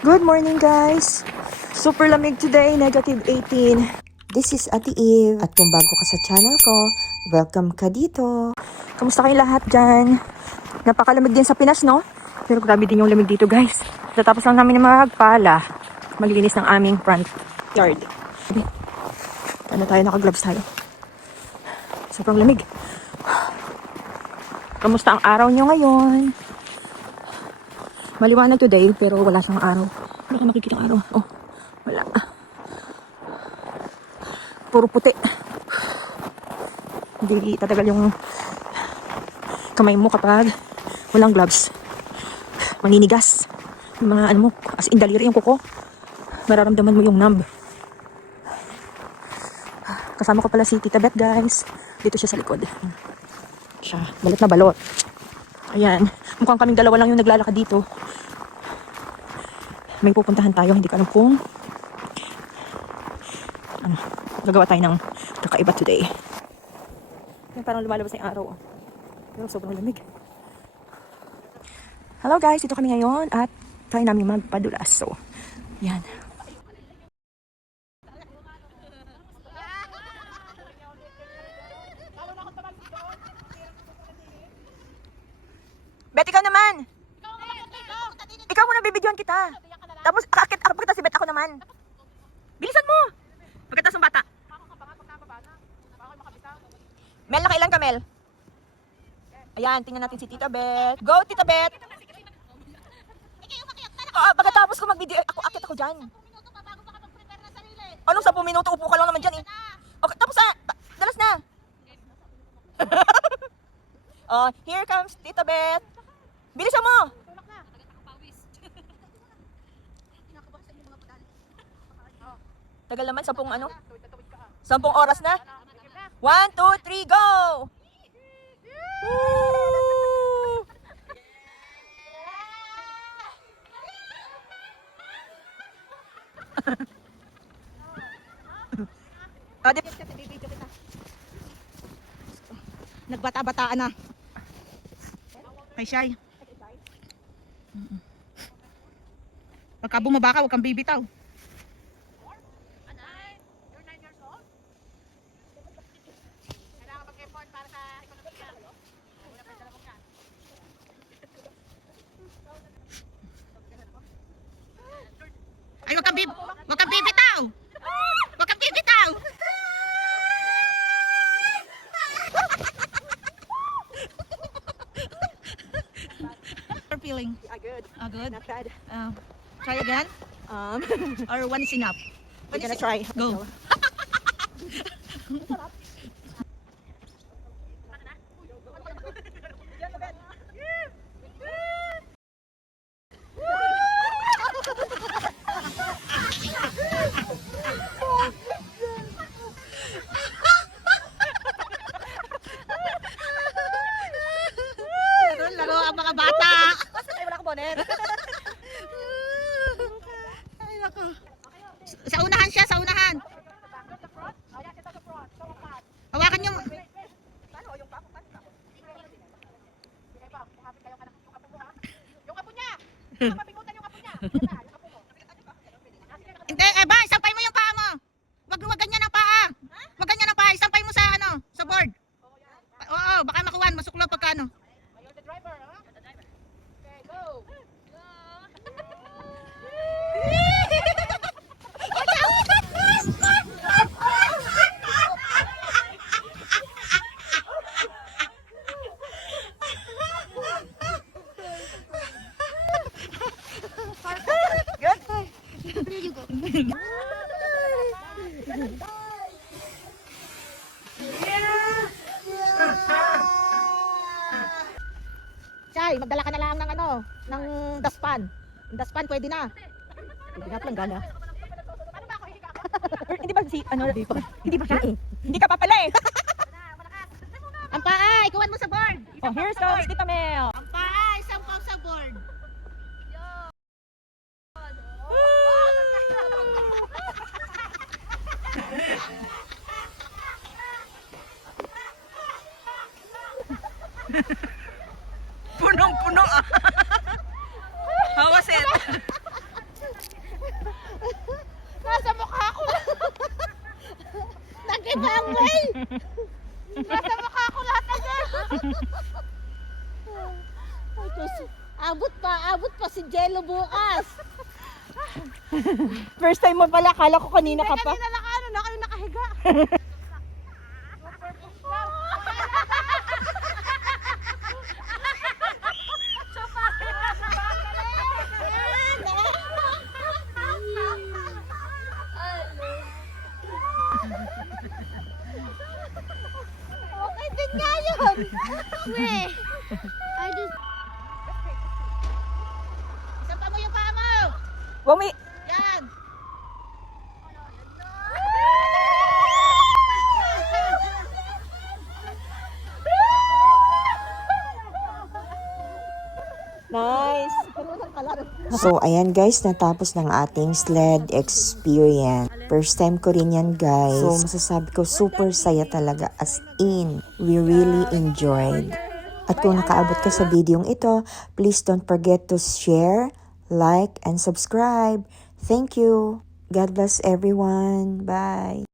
Good morning guys! Super lamig today, negative 18. This is Ate Eve. At kung bago ka sa channel ko, welcome ka dito. Kamusta kayo lahat dyan? Napakalamig din sa Pinas, no? Pero grabe din yung lamig dito guys. Tatapos lang namin magpala. Maglilinis ng aming front yard. Paano tayo? Naka-gloves tayo. Sobrang lamig. Kamusta ang araw nyo ngayon? Maliwanag today, pero wala siyang araw. Wala ka makikita ang araw. Oh, wala. Puro puti. Hindi tatagal yung kamay mo kapag walang gloves. Maninigas. Yung mga ano mo, as in daliri yung kuko. Mararamdaman mo yung numb. Kasama ko pala si Tita Beth, guys. Dito siya sa likod. Siya, balot na balot. Ayan, mukhang kaming dalawa lang yung naglalakad dito. May pupuntahan tayo, hindi ko alam kung gagawa tayo ng kakaiba today. Yan, parang lumalabas na yung araw. Pero sobrang lamig. Hello guys, dito kami ngayon at try namin magpadulas. So, yan. Bet, ikaw naman! Ikaw muna, bibidyoan kita. Tapos, pagkita si Bet, ako naman. Bilisan mo! Pagkita ng bata. Mel, nakailan ka, Mel? Ayan, tingnan natin si Tita Bet. Go, Tita Bet! Pagkatapos ko mag-video, akit ako dyan. Anong 10 minuto? Upo ka lang naman dyan eh. Okay, tapos dalas na. Oh, here comes Tita Bet. Bilisan mo! Tagal naman, 10 ano? 10 oras na? 1, 2, 3, go! Woo! Nagbata-bataan na. Kay Shay. Pagka bumaba ka, huwag kang bibitaw. Ay, huwag kang bibitaw. Huwag kang bibitaw. Feeling? Good. Good. Not bad. Try again? Or one is enough? We're gonna try. Go. Laro ang mga bata. Basta tayo wala akong bonnet. Ay, naku. Sa unahan siya, sa unahan. Hawakan yung... Hindi, ba, isampay mo yung paa mo. Wag ganyan ang paa. Wag ganyan ang paa, isampay mo sa sa board. Oo, baka makuhaan, masuklaw pagka ano. Chay, magdala ka na lang ng ng daspan. Yung daspan pwede na. Hindi na lang gana. Hindi ba si hindi ba siya? Hindi ka pa pala eh. Ang paa, ikuhan mo sa board. Oh, here's comes Tita Mel. Ang paa, isampaw sa board. Punong-puno ah. How was it? First time mo pala, kala ko kanina ka pa. Kanina na kayo nakahiga. Okay din nga yun. Weh. I just... Sampa mo yung paa mo. Wami, Yan. nice. So, ayan guys, natapos ng ating sled experience. First time ko rin yan guys. So, masasabi ko, super saya talaga. As in, we really enjoyed. At kung nakaabot ka sa videong ito, please don't forget to share, like, and subscribe. Thank you. God bless everyone. Bye.